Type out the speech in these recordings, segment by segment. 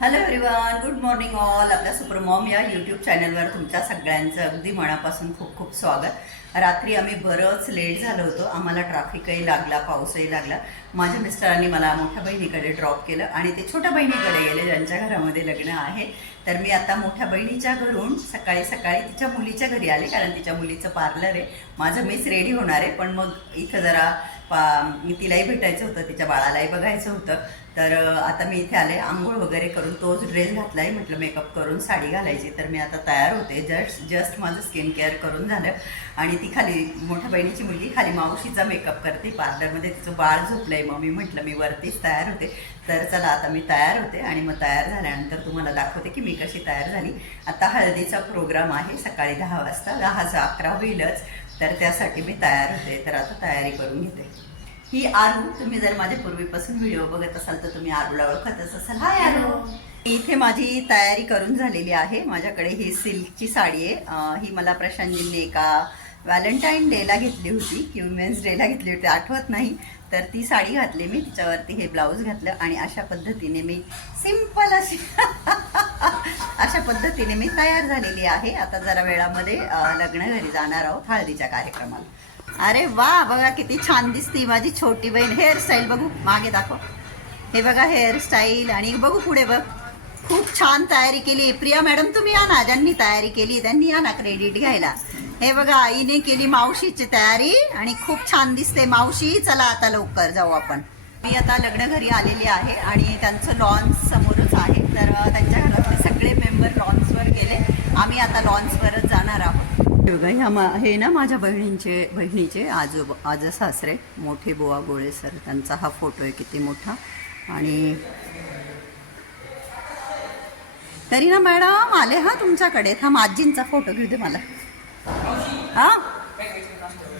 Hello everyone good morning all आपल्या supermom या YouTube चॅनलवर तुमच्या सगळ्यांचं अगदी मनापासून खूप खूप स्वागत. रात्री आम्ही बरंच लेट झालो होतो. आम्हाला ट्रॅफिकही लागला पाऊसही लागला. माझ्या मिस्टरांनी मला मोठ्या बहिणीकडे ड्रॉप केलं आणि ते छोट्या बहिणीकडे गेले ज्यांच्या घरामध्ये लग्न आहे. तर मी आता मोठ्या बहिणीच्या घरून सकाळी सकाळी तिच्या मुलीच्या घरी आले कारण तिच्या मुलीचं पार्लर आहे. माझं मीच रेडी होणार आहे पण मग इथं जरा पा तिलाही भेटायचं होतं तिच्या बाळालाही बघायचं होतं. तर आता मी इथे आले आंघोळ वगैरे करून तोच ड्रेस घातला आहे म्हटलं मेकअप करून साडी घालायची. तर मी आता तयार होते जस्ट जस्ट माझं स्किन केअर करून झालं. आणि ती खाली मोठ्या बहिणीची मुलगी खाली मावशीचा मेकअप करते. पार्लरमध्ये तिचं बाळ झोपलंय. मग मी म्हटलं मी वरतीच तयार होते. तर चला आता मी तयार होते आणि मग तयार झाल्यानंतर तुम्हाला दाखवते की मी कशी तयार झाली. आता हळदीचा प्रोग्राम आहे सकाळी दहा वाजता. दहाचा अकरा होईलच. तर त्यासाठी मी तयार होते. तर आता तयारी करून घेते. ही आरू तुम्ही जर माझ्या पूर्वीपासून व्हिडिओ बघत असाल तर तुम्ही आरूला ओळखतच असाल. हाय आरू. इथे माझी तयारी करून झालेली आहे. माझ्याकडे ही सिल्कची साडी आहे. ही मला प्रशांतजींनी एका व्हॅलेंटाईन डेला घेतली होती की वुमेन्स डेला घेतली होती आठवत नाही. तर ती साडी घातली मी तिच्यावरती हे ब्लाऊज घातलं आणि अशा पद्धतीने मी सिंपल अशी अशा पद्धतीने मी तयार झालेली आहे. आता जरा वेळामध्ये लग्न घरी जाणार आहोत हळदीच्या कार्यक्रमाला. अरे वा! बघा किती छान दिसती माझी छोटी बहीण. हेअरस्टाईल बघू मागे दाखव. हे बघा हेअरस्टाईल आणि बघू पुढे बघ. खूप छान तयारी केली. प्रिया मॅडम तुम्ही या ना. ज्यांनी तयारी केली त्यांनी या ना क्रेडिट घ्यायला. हे बघा आईने केली मावशीची तयारी आणि खूप छान दिसते. मावशी चला आता लवकर जाऊ आपण. मी आता लग्न घरी आलेली आहे आणि त्यांचं लॉन्स समोरच आहे. तर त्यांच्या घरातले सगळे मेंबर लॉन्सवर गेले. आम्ही आता लॉन्सवरच जाणार आहोत. बघा ह्या मा हे ना माझ्या बहिणींचे बहिणीचे आजोबा आज सासरे मोठे बुवा गोळे सर त्यांचा हा फोटो आहे किती मोठा. आणि तरी ना मॅडम आले हा तुमच्याकडे. थांब आजींचा फोटो घेऊ दे मला. हा?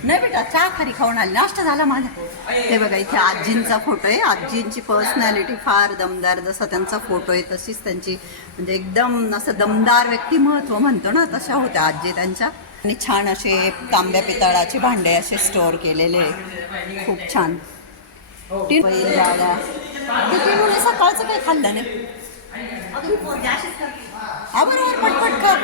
नाही बेटा चहा खारी खाऊन आली. नाश्ता झाला माझा. हे बघा इथे आजींचा फोटो आहे. आजींची पर्सनॅलिटी फार दमदार. जसा त्यांचा फोटो आहे तशीच त्यांची म्हणजे एकदम असं दमदार व्यक्तिमत्व म्हणतो ना तशा होत्या आजी त्यांच्या. आणि छान असे तांब्या पितळाचे भांडे असे स्टोअर केलेले खूप छान. ती- सकाळचं काही खाल्लं नाही. हा बरोबर पटपट कर.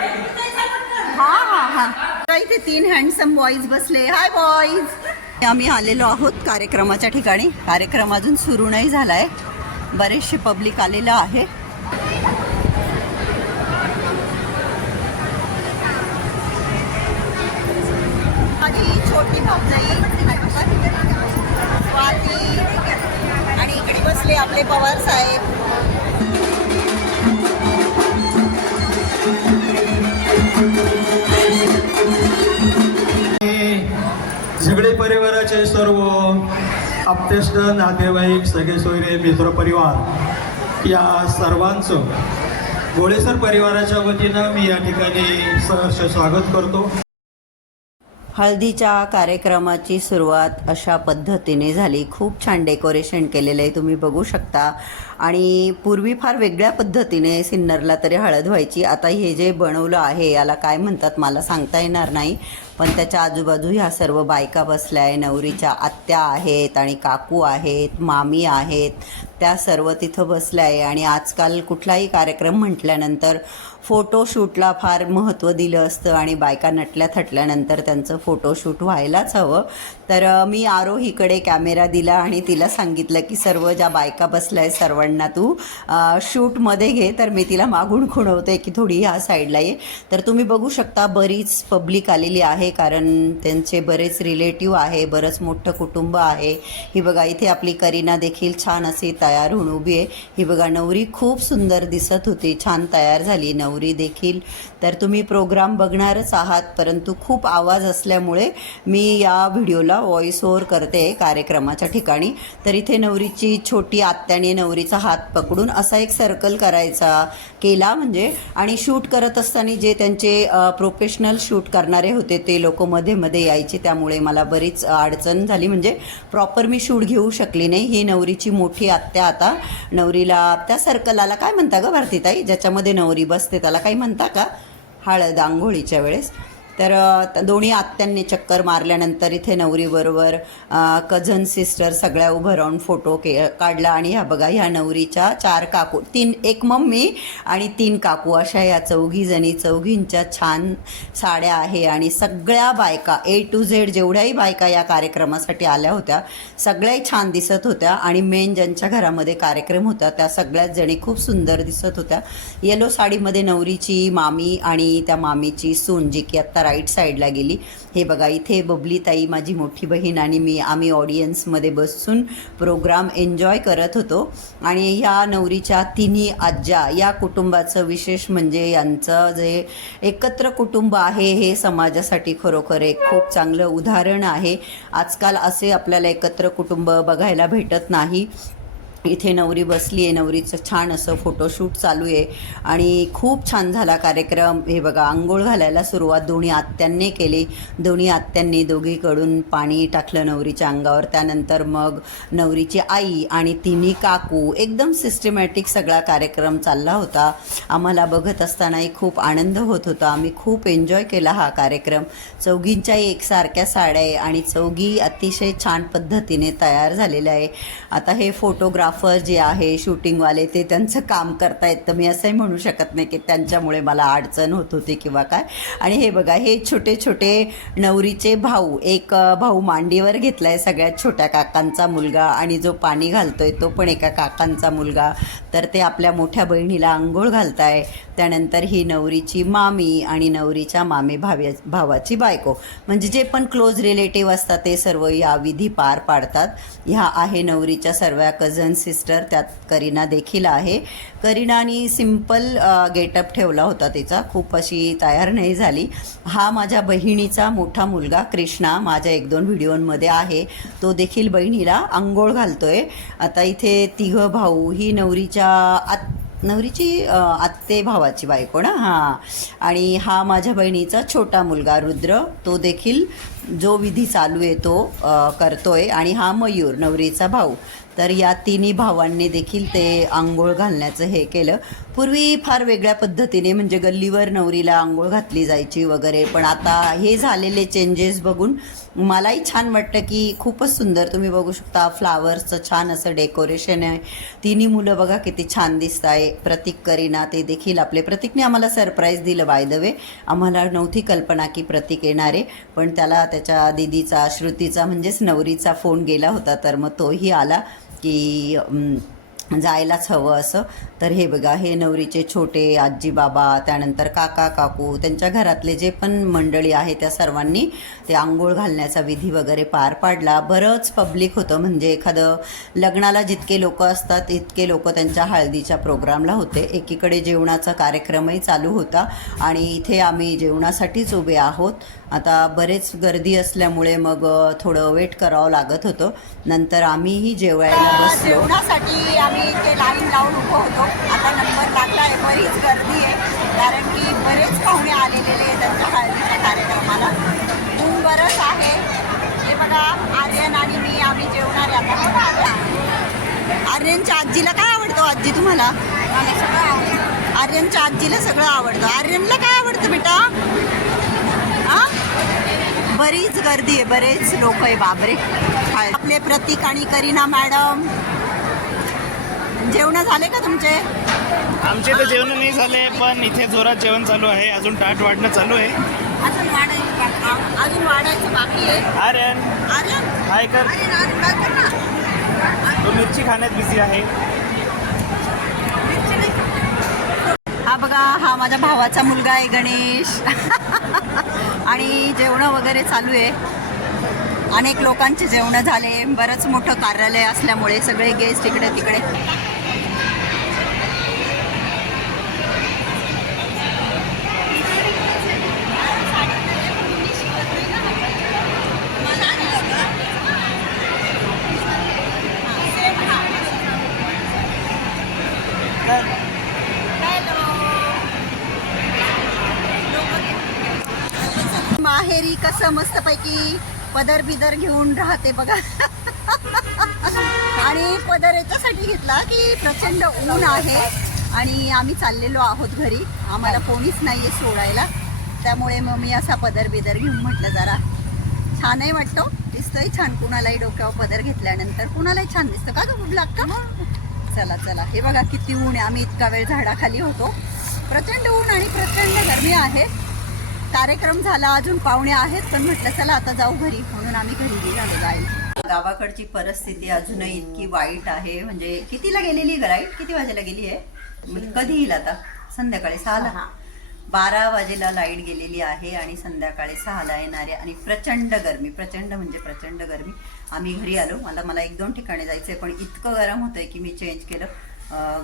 हा हा हा. इथे तीन हँडसम बॉईज बसले. हाय बॉईज आम्ही आलेलो आहोत कार्यक्रमाच्या ठिकाणी. कार्यक्रम अजून सुरू नाही झालाय. बरेचसे पब्लिक आलेलं आहे. आणि छोटी भाऊजाई आणि इकडे बसले आपले पवार साहेब. झगडे परिवाराचे सर्व आप्तेष्ट नातेवाईक सगळे सोयरे मित्र परिवार या सर्वांचं गोळेसर परिवाराच्या वतीनं मी या ठिकाणी सहर्ष स्वागत करतो. हळदीच्या कार्यक्रमाची सुरुवात अशा पद्धतीने झाली. खूप छान डेकोरेशन केलेलं आहे तुम्ही बघू शकता. आणि पूर्वी फार वेगळ्या पद्धतीने सिन्नरला तरी हळद व्हायची. आता हे जे बनवलं आहे याला काय म्हणतात मला सांगता येणार नाही. पण त्याच्या आजूबाजू ह्या सर्व बायका बसल्या आहे नवरीच्या आत्या आहेत आणि काकू आहेत मामी आहेत. त्या सर्व तिथं बसल्या आहे आणि आजकाल कुठलाही कार्यक्रम म्हटल्यानंतर फोटोशूटला फार महत्त्व दिलं असतं आणि बायका नटल्या थटल्यानंतर त्यांचं फोटोशूट व्हायलाच हवं. तर मी आरोहीकडे कॅमेरा दिला आणि तिला सांगितलं की सर्व ज्या बायका बसल्या आहे सर्वांना तू शूटमध्ये घे. तर मी तिला मागून खुणवते की थोडी ह्या साईडला ये. तर तुम्ही बघू शकता बरीच पब्लिक आलेली आहे कारण त्यांचे बरेच रिलेटिव्ह आहे बरंच मोठं कुटुंब आहे. ही बघा इथे आपली करीना देखील छान अशी तयार होऊन उभी आहे. ही बघा नवरी खूप सुंदर दिसत होती छान तयार झाली. नवरी देखील तर तुम्ही प्रोग्राम बघणारच आहात परंतु खूप आवाज असल्यामुळे मी या व्हिडिओला व्हॉइस ओव्हर करते कार्यक्रमाच्या ठिकाणी. तर इथे नवरीची छोटी आत्याने नवरीचा हात पकडून असा एक सर्कल करायचा केला म्हणजे आणि शूट करत असताना जे त्यांचे प्रोफेशनल शूट करणारे होते ते लोक मध्ये मध्ये यायचे. त्यामुळे मला बरीच अडचण झाली. म्हणजे प्रॉपर मी शूट घेऊ शकली नाही. ही नवरीची मोठी आत्या आता नवरीला त्या सर्कलाला काय म्हणता ग भारतीताई? ज्याच्यामध्ये नवरी बसते त्याला काही म्हणता का? हळद आंघोळीच्या वेळेस. तर दोन्ही आत्यांनी चक्कर मारल्यानंतर इथे नवरीबरोबर कझन सिस्टर सगळ्या उभं राहून फोटो के काढला आणि ह्या बघा ह्या नवरीच्या चार काकू तीन एक मम्मी आणि तीन काकू अशा या चौघी जणी चौघींच्या छान साड्या आहे आणि सगळ्या बायका ए टू झेड जेवढ्याही बायका या कार्यक्रमासाठी आल्या होत्या सगळ्याही छान दिसत होत्या आणि मेन ज्यांच्या घरामध्ये कार्यक्रम होता त्या सगळ्याच जणी खूप सुंदर दिसत होत्या. येलो साडीमध्ये नवरीची मामी आणि त्या मामीची सून जी की आत्ता राईट साईडला गेली. हे बघा इथे बबली ताई माझी मोठी बहीण आणि मी आम्ही ऑडियन्समध्ये बसून प्रोग्राम एन्जॉय करत होतो. आणि ह्या नवरीच्या तिन्ही आज्या या कुटुंबाचं विशेष म्हणजे यांचं जे एकत्र कुटुंब आहे हे समाजासाठी खरोखर एक खूप चांगलं उदाहरण आहे. आजकाल असे आपल्याला एकत्र कुटुंब बघायला भेटत नाही. इथे नवरी बसली आहे नवरीचं छान असं फोटोशूट चालू आहे. आणि खूप छान झाला कार्यक्रम. हे बघा आंघोळ घालायला सुरुवात दोन्ही आत्यांनी केली. दोन्ही आत्यांनी दोघीकडून पाणी टाकलं नवरीच्या अंगावर. त्यानंतर मग नवरीची आई आणि तिन्ही काकू एकदम सिस्टमॅटिक सगळा कार्यक्रम चालला होता. आम्हाला बघत असतानाही खूप आनंद होत होता. आम्ही खूप एन्जॉय केला हा कार्यक्रम. चौघींच्याही एकसारख्या साड्या आहे आणि चौघी अतिशय छान पद्धतीने तयार झालेल्या आहे. आता हे फोटोग्राफ फोटोग्राफर जे आहे शूटिंगवाले ते त्यांचं काम करतायत. तर मी असंही म्हणू शकत नाही की त्यांच्यामुळे मला अडचण होत होती किंवा काय. आणि हे बघा हे छोटे छोटे नवरीचे भाऊ एक भाऊ मांडीवर घेतला आहे सगळ्यात छोट्या काकांचा मुलगा आणि जो पाणी घालतोय तो पण एका काकांचा मुलगा. तर ते आपल्या मोठ्या बहिणीला आंघोळ घालताय. त्यानंतर ही नवरीची मामी आणि नवरीच्या मामी भाव्या भावाची बायको. म्हणजे जे पण क्लोज रिलेटिव्ह असतात ते सर्व या विधी पार पाडतात. ह्या आहे नवरीच्या सर्व कझन सिस्टर त्यात करीना देखील आहे. करीनानी सिंपल गेटअप ठेवला होता तिचा. खूप अशी तयार नाही झाली. हा माझ्या बहिणीचा मोठा मुलगा कृष्णा माझ्या एक दोन व्हिडिओमध्ये आहे. तो देखील बहिणीला आंघोळ घालतोय. आता इथे तिघं भाऊ ही नवरीच्या आत नवरीची आत्ते भावाची बायको ना हां. आणि हा माझ्या बहिणीचा छोटा मुलगा रुद्र तो देखील जो विधी चालू आहे तो करतोय. आणि हा मयूर नवरीचा भाऊ. तर या तिन्ही भावांनी देखील ते आंघोळ घालण्याचं हे केलं. पूर्वी फार वेगळ्या पद्धतीने म्हणजे गल्लीवर नवरीला आंघोळ घातली जायची वगैरे पण आता हे झालेले चेंजेस बघून मलाही छान वाटतं की खूपच सुंदर. तुम्ही बघू शकता फ्लावर्सचं छान असं डेकोरेशन आहे. तिन्ही मुलं बघा किती छान दिसत आहे प्रतीक करीना ते देखील आपले प्रतीकने आम्हाला सरप्राईज दिलं बाय द वे आम्हाला नव्हती कल्पना की प्रतीक येणार आहे पण त्याला त्याच्या दिदीचा श्रुतीचा म्हणजेच नवरीचा फोन गेला होता तर मग तोही आला. की अम, म्हणजे जायलाच हवं असं. तर हे बघा हे नवरीचे छोटे आजी बाबा त्यानंतर काका काकू त्यांच्या घरातले जे पण मंडळी आहे त्या सर्वांनी ते आंघोळ घालण्याचा विधी वगैरे पार पाडला. बरंच पब्लिक होतं म्हणजे एखादं लग्नाला जितके लोक असतात इतके लोक त्यांच्या हळदीच्या प्रोग्रामला होते. एकीकडे जेवणाचा कार्यक्रमही चालू होता आणि इथे आम्ही जेवणासाठीच उभे आहोत. आता बरेच गर्दी असल्यामुळे मग थोडं वेट करावं लागत होतं. नंतर आम्हीही जेवायला बसलो. जेवणासाठी आम्ही ते लाईन लावून उभं होतो. आता नंबर लागला आहे बरीच गर्दी आहे. कारण की बरेच पाहुणे आलेले आहेत त्यांच्या हळदीच्या कार्यक्रमाला. ऊन बरंच आहे. हे बघा आर्यन आणि मी आम्ही जेवणार आहे आता. आर्यनच्या आजीला काय आवडतं हो आजी तुम्हाला? मला सगळं आवडतं. आर्यनच्या आजीला सगळं आवडतं. आर्यनला काय आवडतं बेटा? बरीच गर्दी आहे बरेच लोक आहे बाबरे. आपले प्रतीक आणि करीना मॅडम जेवण झाले का तुमचे? आमचे तर जेवण नाही झाले पण इथे जोरात जेवण चालू आहे. अजून ताट वाढणं चालू आहे. अजून वाढायचं अजून वाढायचं बाकी आहे. आर्यन. आर्यन? हाय कर. तो मिरची खाण्यात बिझी आहे. हा बघा हा माझ्या भावाचा मुलगा आहे गणेश. आणि जेवणं वगैरे चालू आहे. अनेक लोकांचे जेवणं झाले. बरंच मोठं कार्यालय असल्यामुळे सगळे गेस्ट इकडे तिकडे असं मस्तपैकी पदर बिदर घेऊन राहते बघा. आणि पदर याच्यासाठी घेतला की प्रचंड ऊन आहे. आणि आम्ही चाललेलो आहोत घरी. आम्हाला कोणीच नाही आहे सोडायला. त्यामुळे मग मी असा पदर बिदर घेऊन म्हटलं जरा. छानही वाटतो. दिसतोय छान. कुणालाही डोक्यावर पदर घेतल्यानंतर कुणालाही छान दिसतं. का गं ब्लॅक का चला चला. हे बघा किती ऊन आहे. आम्ही इतका वेळ झाडाखाली होतो. प्रचंड ऊन आणि प्रचंड गरमी आहे. कार्यक्रम झाला अजून पाहुणे आहेत पण म्हटलं चला आता जाऊ घरी म्हणून आम्ही घरी गेलो जाईल गावाकडची परिस्थिती अजूनही इतकी वाईट आहे म्हणजे कितीला गेलेली लाइट किती वाजेला गेली आहे? म्हणजे कधी येईल आता? संध्याकाळी सहाला? बारा वाजेला लाइट गेलेली आहे आणि संध्याकाळी सहाला येणार आहे आणि प्रचंड गरमी प्रचंड म्हणजे प्रचंड गरमी. आम्ही घरी आलो. मला मला एक दोन ठिकाणी जायचं आहे पण इतकं गरम होतंय की मी चेंज केलं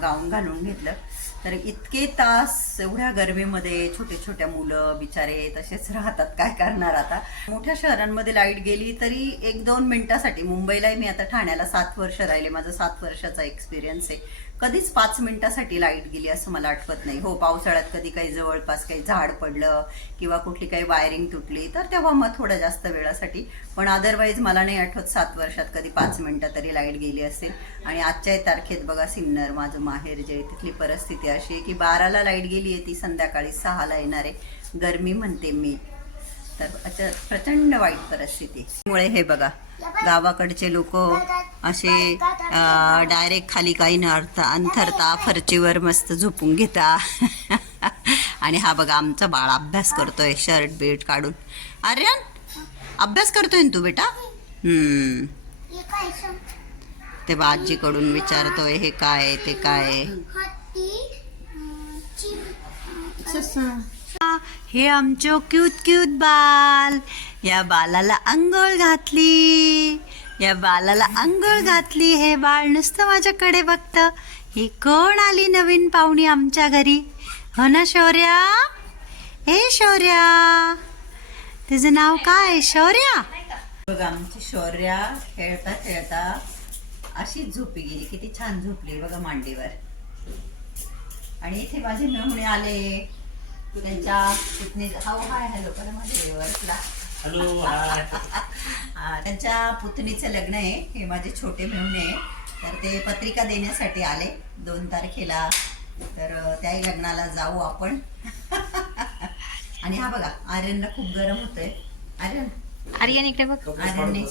गाऊन घालून घेतलं. तर इतके तास एवढ्या गरमीमध्ये छोटे छोट्या मुलं बिचारे तसेच राहतात. काय करणार आता? मोठ्या शहरांमध्ये लाइट गेली तरी एक दोन मिनिटासाठी मुंबईलाही मी आता ठाण्याला सात वर्ष राहिले. माझा सात वर्षाचा एक्सपिरियन्स आहे. कधीच पाच मिनिटासाठी लाइट गेली असं मला आठवत नाही. हो पावसाळ्यात कधी काही जवळपास काही झाड पडलं किंवा कुठली काही वायरिंग तुटली तर तेव्हा मग थोडं जास्त वेळासाठी. पण अदरवाईज मला नाही आठवत सात वर्षात कधी पाच मिनिटं तरी लाइट गेली असेल. आणि आजच्या तारखेत बघा सिन्नर माझं माहेर जे आहे तिथली परिस्थिती अशी आहे की बाराला लाइट गेली आहे ती संध्याकाळी सहाला येणार आहे. गरमी म्हणते मी. तर प्रचंड वाईट परिस्थिती. मुळे हे बघा गावाकडचे लोक असे डायरेक्ट खाली काही न अर्थ अंथरता फरचीवर मस्त झोपून घेता. आणि हा बघा आमचा बाळ अभ्यास करतोय शर्ट बीट काढून. आर्यन अभ्यास करतोय ना तू बेटा? हम्म. ते आजीकडून विचारतोय हे काय आहे, ते काय. हे आमचं क्यूत क्यूत बाल. या बालाला अंघोळ घातली. या बालाला अंघोळ घातली. हे बाळ नुसतं माझ्याकडे बघतं. ही कोण आली नवीन पाहुणी आमच्या घरी? हो ना शौर्या? हे शौर्या. तिचं नाव काय शौर्या? बघा आमची शौर्या खेळता खेळता अशीच झोपी गेली. किती छान झोपली बघा मांडीवर. आणि इथे माझे मेहुणे आले. त्यांच्या पुतणी हाव हाय हॅलो करा माझ्या व्यवहारला हॅलो हाय. हा, त्यांच्या पुतणीचं लग्न आहे हे माझे छोटे मेहुणे आहे. तर ते पत्रिका देण्यासाठी आले दोन तारखेला. तर अ, त्याही लग्नाला जाऊ आपण. आणि हा बघा आर्यनला खूप गरम होतंय. आर्यन? आर्यन इकडे बघ. आर्यनने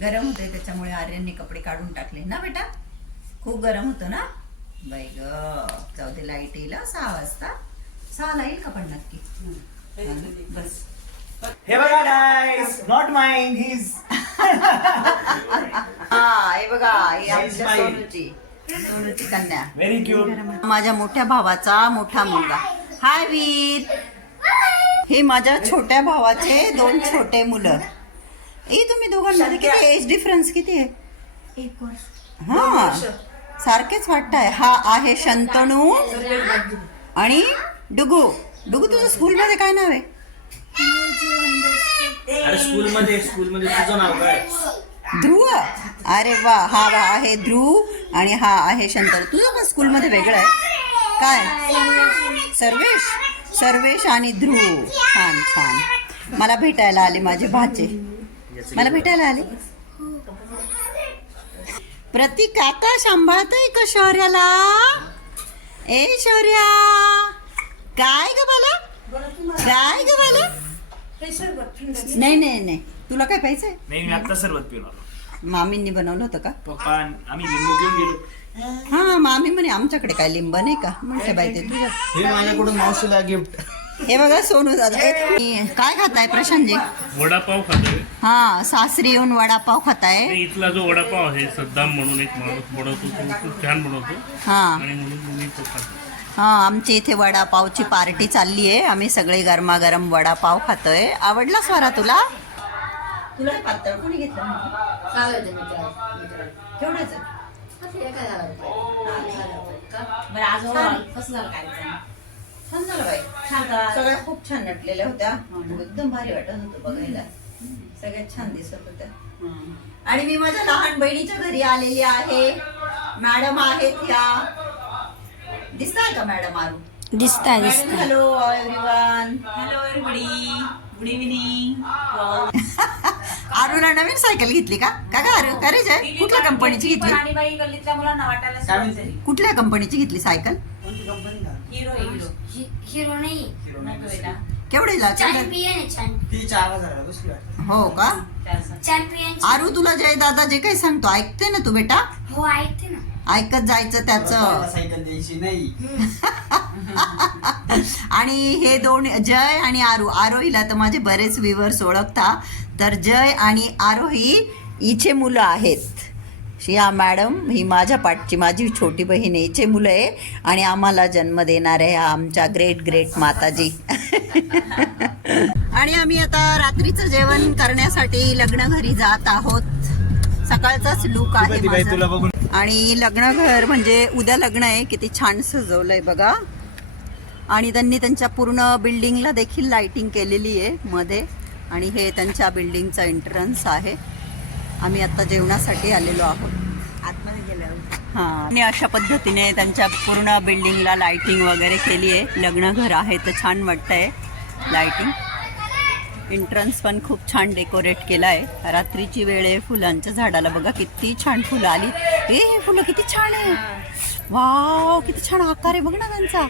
गरम होतंय त्याच्यामुळे आर्यनने कपडे काढून टाकले. ना बेटा? खूप गरम होतं ना? बाई ग जाऊ दे लाइट येईल हं, सहा वाजता सहाला येईल का पण नक्की? बस. हे बघा गाईस नॉट माइंड हिज हा हे बघा ही आमच्या Smile. सोनूची. सोनूची कन्या. व्हेरी क्यूट माझ्या मोठ्या भावाचा मोठा मुलगा. हाय वीर हे माझ्या छोट्या भावाचे दोन छोटे मुलं. ए तुम्ही दोघांमध्ये किती एज डिफरन्स किती आहे? हा सारखेच वाटतंय. हा आहे शंतनू आणि डुगू डुगू तुझं स्कूलमध्ये काय नाव आहे? अरे स्कूल मध्ये स्कूल मध्ये तुझं नाव काय? ध्रुव? अरे वा हा वा आहे ध्रुव आणि हा आहे शंतर तुझं पण स्कूलमध्ये वेगळं आहे. काय? सर्वेश? सर्वेश आणि ध्रुव. छान छान. मला भेटायला आले माझे भाचे. मला भेटायला आले. प्रतीक काका सांभाळतोय का शौर्याला? ए शौर्या! काय ग मला काय ग मला नाही नाही नाही. तुला काय पाहिजे? नाही मी आता सरबत पिऊन आलो मामींनी बनवलं होतं का? पप्पा आम्ही लिंबू घेऊन गेलो. हा मामी म्हणे आमच्याकडे काय लिंब नाही का? म्हणते बाई ते तुझं. हे माझ्याकडून मावशीला गिफ्ट हे बघा सोनू दादा. ए, काय खाताय प्रशांतजी? वडापाव खातोय. हा सासरी येऊन वडापाव खाताय. आणि इथला जो वडापाव आहे सद्दाम म्हणून एक माणूस बनवतो तो खूप छान बनवतो. हा. आणि म्हणून मी तो खातो. हा आमच्या इथे वडापावची पार्टी चालली आहे आम्ही सगळे गरमागरम वडापाव खातोय. आवडला स्वरा तुला? तुला पातळ कोणी छान झालं बाई. सगळ्या? खूप छान नटलेल्या होत्या. एकदम भारी वाटत होतं बघायला. सगळ्यात छान दिसत होत्या. आणि मी माझ्या लहान बहिणीच्या घरी आलेली आहे. मॅडम आहेत ह्या. दिसताय का मॅडम आरू? दिसताय madam hello everyone hello everybody good evening आरूला नवीन सायकल घेतली का? का का आरू? का रे जय कुठल्या कंपनीची घेतली? राणीबाई गल्लीतल्या मुलांना वाटायला सुरुवात झाली. कुठल्या कंपनीची घेतली सायकल हिरो हिरो हिरो नाही. चॅम्पियन हो का? चॅम्पियन आरू तुला जय दादा जे काही सांगतो ऐकते ना तू बेटा? हो ऐकते ना. ऐकत जायचं त्याचं. सायकल द्यायची नाही. आणि हे दोन जय आणि आरू. आरोहीला तर माझे बरेच व्ह्युअर्स ओळखता. तर जय आणि आरोही हिचे मुलं आहेत. या मॅडम ही माझ्या पाठची माझी छोटी बहीण आहे हिचे मुलं आहे. आणि आम्हाला जन्म देणाऱ्या ह्या आमच्या ग्रेट ग्रेट माताजी. आणि आम्ही आता रात्रीचं जेवण करण्यासाठी लग्न घरी जात आहोत. सकाळचाच लुक आहे माझा. आणि लग्नघर म्हणजे उद्या लग्न आहे किती छान सजवलंय बघा. आणि त्यांनी त्यांच्या पूर्ण बिल्डिंगला देखील लाइटिंग केलेली आहे मध्ये. आणि हे त्यांच्या बिल्डिंगचा एंट्रन्स आहे. आम्ही आता जेवणासाठी आलेलो आहोत. आतमध्ये गेल्यावर. हां. आणि अशा पद्धतीने त्यांच्या पूर्ण बिल्डिंगला लाइटिंग वगैरे केली आहे. लग्नघर आहे तर छान वाटतंय लाइटिंग एंट्रन्स पण खूप छान डेकोरेट केला आहे रात्रीची वेळ आहे फुलांच्या झाडाला बघा किती छान फुलं आली. ए हे फुलं किती छान आहे. वाव किती छान आकार आहे. बघ ना त्यांचा.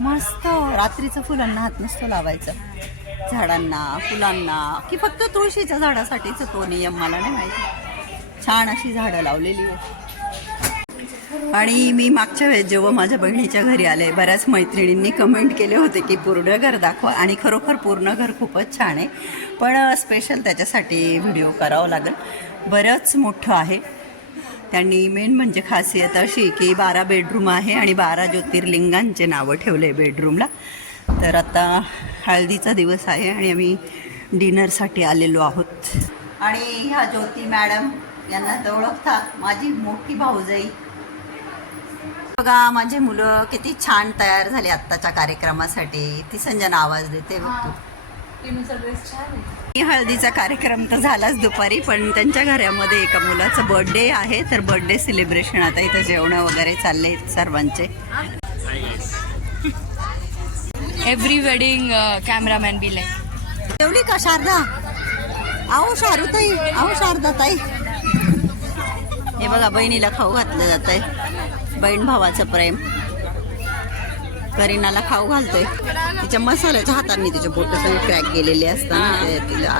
मस्त. रात्रीचं फुलांना हात नसतो लावायचं. झाडांना फुलांना. की फक्त तुळशीच्या झाडासाठीच तो नियम मला नाही माहिती. छान अशी झाडं लावलेली आहे आणि मी मागच्या वेळेस जेव्हा माझ्या बहिणीच्या घरी आले बऱ्याच मैत्रिणींनी कमेंट केले होते की पूर्ण घर दाखवा. आणि खरोखर पूर्ण घर खूपच छान आहे. पण स्पेशल त्याच्यासाठी व्हिडिओ करावा लागेल. बरंच मोठं आहे. त्यांनी मेन म्हणजे खासियत अशी की बारा बेडरूम आहे आणि बारा ज्योतिर्लिंगांचे नावं ठेवले बेडरूमला तर आता हळदीचा दिवस आहे आणि आम्ही डिनरसाठी आलेलो आहोत. आणि ह्या ज्योती मॅडम यांना तर ओळखता. माझी मोठी भाऊजाई. बघा माझे मुलं किती छान तयार झाले आत्ताच्या कार्यक्रमासाठी. ती संजना आवाज देते बघ तू. हळदीचा कार्यक्रम तर झालाच दुपारी पण त्यांच्या घरामध्ये एका मुलाचा बर्थडे आहे तर बर्थडे सेलिब्रेशन आता इथं जेवणं वगैरे चालले सर्वांचे. Wedding uh, cameraman be like जेवली का शारदा? आहो शारुताई. आहो शारदा ताई हे बघा बहिणीला खाऊ घातलं जात आहे बहीण भावाचं प्रेम. करीनाला खाऊ घालतोय. तिच्या मसाल्याच्या हातांनी तिचे बोट सगळे क्रॅक गेलेले असतात तिला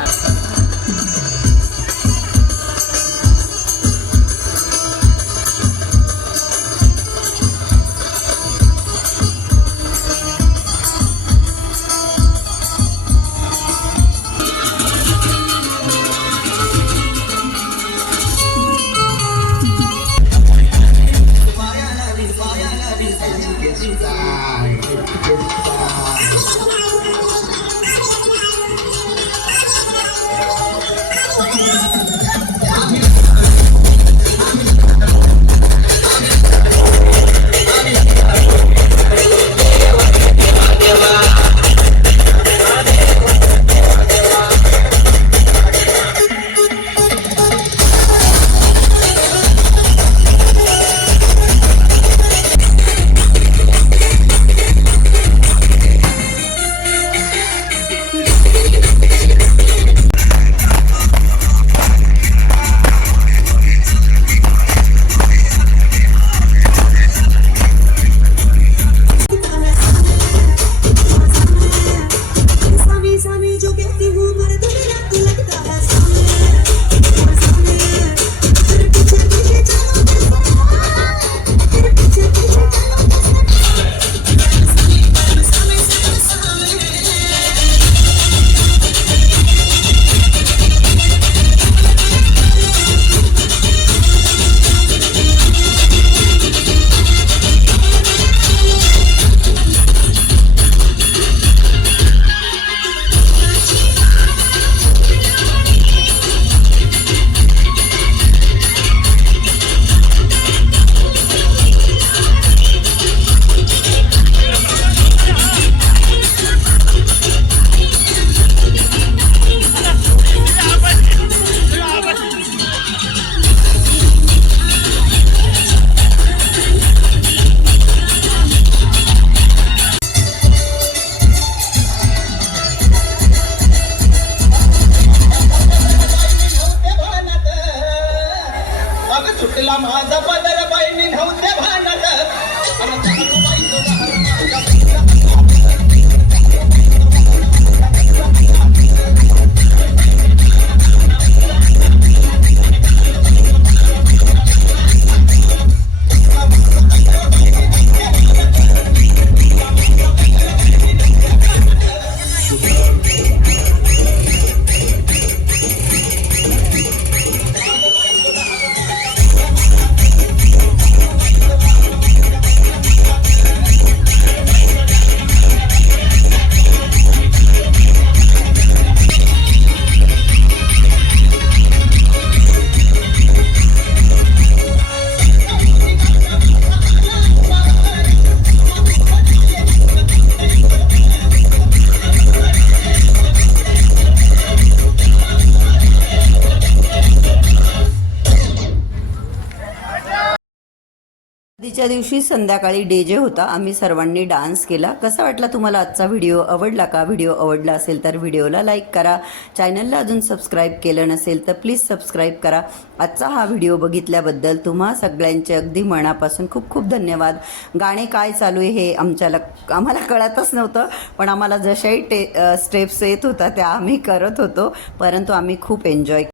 हळदीच्या दिवशी संध्याकाळी डे जे होता. आम्ही सर्वांनी डान्स केला. कसा वाटला तुम्हाला आजचा व्हिडिओ? आवडला का? व्हिडिओ आवडला असेल तर व्हिडिओला लाईक करा. चॅनलला अजून सबस्क्राईब केलं नसेल तर प्लीज सबस्क्राईब करा. आजचा हा व्हिडिओ बघितल्याबद्दल तुम्हा सगळ्यांचे अगदी मनापासून खूप खूप धन्यवाद. गाणे काय चालू आहे हे आमच्याला आम्हाला कळतच नव्हतं पण आम्हाला जशाही टे स्टेप्स येत होता त्या आम्ही करत होतो. परंतु आम्ही खूप एन्जॉय